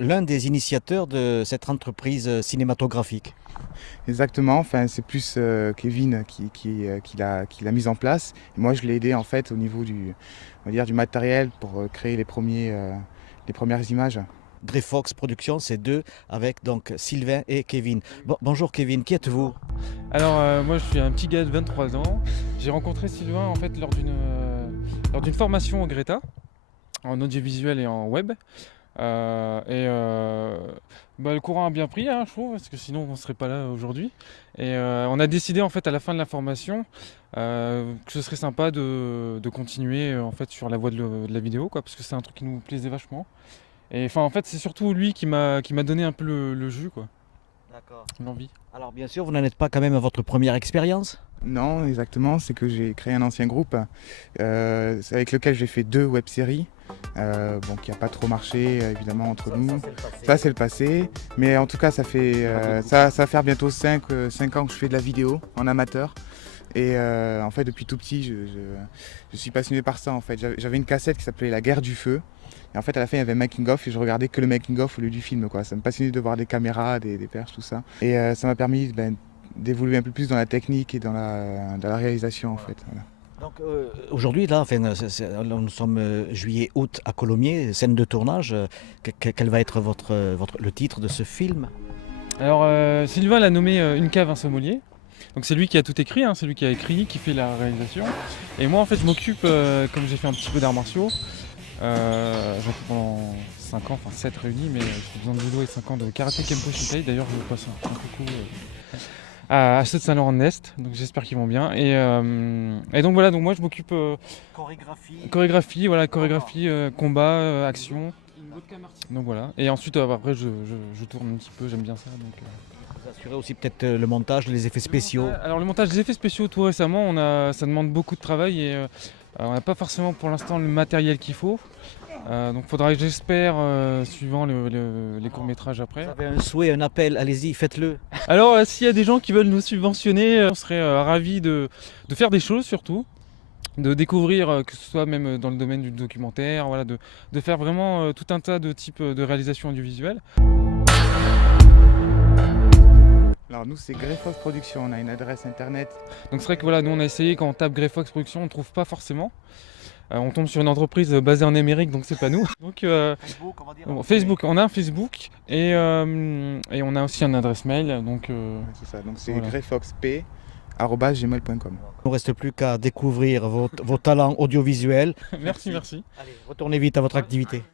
l'un des initiateurs de cette entreprise cinématographique. Exactement, enfin, c'est plus Kevin qui l'a mise en place. Et moi, je l'ai aidé en fait au niveau on va dire, du matériel pour créer les premières images. Drefox Productions, c'est deux avec donc Sylvain et Kevin. Bonjour Kevin, qui êtes-vous? Alors moi je suis un petit gars de 23 ans. J'ai rencontré Sylvain en fait lors d'une formation au Greta en audiovisuel et en web. Le courant a bien pris, hein, je trouve, parce que sinon on ne serait pas là aujourd'hui. On a décidé en fait à la fin de la formation que ce serait sympa de continuer en fait sur la voie de la vidéo, quoi, parce que c'est un truc qui nous plaisait vachement. Et enfin en fait c'est surtout lui qui m'a donné un peu le jus, quoi, D'accord. l'envie. Alors bien sûr, vous n'en êtes pas quand même à votre première expérience? Non, exactement, c'est que j'ai créé un ancien groupe avec lequel j'ai fait 2 web-séries, bon, qui n'a pas trop marché évidemment entre nous. Ça c'est le passé, mais en tout cas ça va faire bientôt 5 ans que je fais de la vidéo en amateur. Et en fait depuis tout petit je suis passionné par ça en fait. J'avais une cassette qui s'appelait La Guerre du Feu. Et en fait à la fin il y avait un making of et je regardais que le making of au lieu du film, quoi. Ça me passionnait de voir des caméras, des perches, tout ça. Et ça m'a permis d'évoluer un peu plus dans la technique et dans la réalisation en fait. Voilà. Donc aujourd'hui, là, enfin, nous sommes juillet-août à Colomiers, scène de tournage. Quel va être le titre de ce film? Alors Sylvain l'a nommé Une cave, un sommelier. Donc c'est lui qui a tout écrit, hein, c'est lui qui a écrit, qui fait la réalisation. Et moi en fait je m'occupe, comme j'ai fait un petit peu d'arts martiaux, j'en fais pendant 5 ans, enfin 7 réunis, mais j'ai besoin de judo et 5 ans de karaté Kempo Shinkai. D'ailleurs je passe un coucou à ceux de Saint-Laurent-de-Nest, donc j'espère qu'ils vont bien. Et donc voilà, donc moi je m'occupe chorégraphie, voilà, chorégraphie, combat, action. Donc voilà. Et ensuite après je tourne un petit peu, j'aime bien ça. Vous assurez aussi peut-être le montage, les effets spéciaux. Alors le montage des effets spéciaux tout récemment, ça demande beaucoup de travail et on n'a pas forcément pour l'instant le matériel qu'il faut. Donc faudra que j'espère, suivant les courts-métrages après. Vous avez un souhait, un appel, allez-y, faites-le. Alors s'il y a des gens qui veulent nous subventionner, on serait ravis de faire des choses surtout. De découvrir, que ce soit même dans le domaine du documentaire, voilà, de faire vraiment tout un tas de types de réalisations audiovisuelles. Alors nous c'est Greyfox Productions, on a une adresse internet. Donc c'est vrai que voilà, nous on a essayé, quand on tape Greyfox Production, on ne trouve pas forcément. On tombe sur une entreprise basée en Amérique, donc c'est pas nous. Donc Facebook, on va dire. Facebook, on a un Facebook et on a aussi une adresse mail. Donc C'est ça, donc c'est voilà. greyfoxp@gmail.com. Il ne reste plus qu'à découvrir vos talents audiovisuels. Merci. Allez, retournez vite à votre activité.